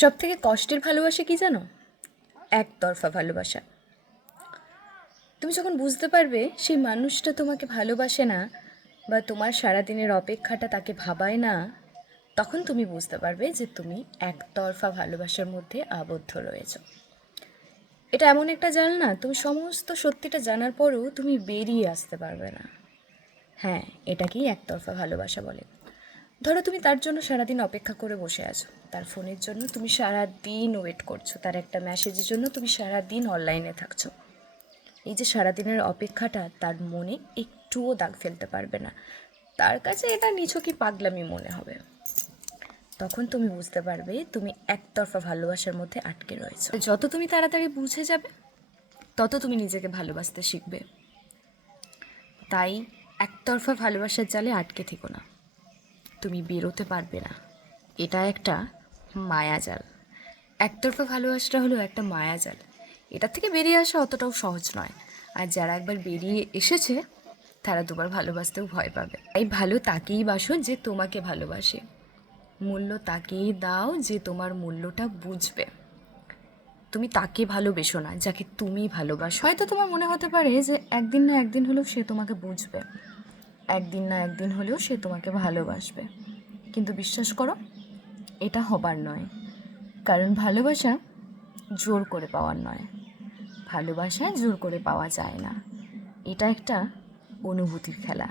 সব থেকে কষ্টের ভালোবাসা কি জানো? একতরফা ভালোবাসা। তুমি যখন বুঝতে পারবে সেই মানুষটা তোমাকে ভালোবাসে না বা তোমার সারাদিনের অপেক্ষাটা তাকে ভাবায় না, তখন তুমি বুঝতে পারবে যে তুমি একতরফা ভালোবাসার মধ্যে আবদ্ধ রয়েছো। এটা এমন একটা জাল না, তুমি সমস্ত সত্যিটা জানার পরও তুমি বেরিয়ে আসতে পারবে না। হ্যাঁ, এটাকেই একতরফা ভালোবাসা বলে। ধরো তুমি তার জন্য সারাদিন অপেক্ষা করে বসে আছো, তার ফোনের জন্য তুমি সারাদিন ওয়েট করছো, তার একটা মেসেজের জন্য তুমি সারাদিন অনলাইনে থাকছো। এই যে সারাদিনের অপেক্ষাটা তার মনে একটুও দাগ ফেলতে পারবে না, তার কাছে এটা নিছকই পাগলামি মনে হবে। তখন তুমি বুঝতে পারবে তুমি একতরফা ভালোবাসার মধ্যে আটকে রয়েছো। যত তুমি তাড়াতাড়ি বুঝে যাবে তত তুমি নিজেকে ভালোবাসতে শিখবে। তাই একতরফা ভালোবাসার জালে আটকে থেকো না, তুমি বেরোতে পারবে না। এটা একটা মায়াজাল। একতরফা ভালোবাসাটা হলো একটা মায়াজাল, এটা থেকে বেরিয়ে আসা অতটাও সহজ নয়। আর যারা একবার বেরিয়ে এসেছে তারা দুবার ভালোবাসতেও ভয় পাবে। তাই ভালো তাকেই বাসো যে তোমাকে ভালোবাসে, মূল্য তাকেই দাও যে তোমার মূল্যটা বুঝবে। তুমি তাকে ভালোবেসো না যাকে তুমি ভালোবাসো। হয়তো তোমার মনে হতে পারে যে একদিন না একদিন হলেও সে তোমাকে বুঝবে, একদিন না একদিন হলেও সে তোমাকে ভালোবাসবে, কিন্তু বিশ্বাস করো, এটা হবার নয়। কারণ ভালোবাসা জোর করে পাওয়ার নয়, ভালোবাসায় জোর করে পাওয়া যায় না। এটা একটা অনুভূতির খেলা।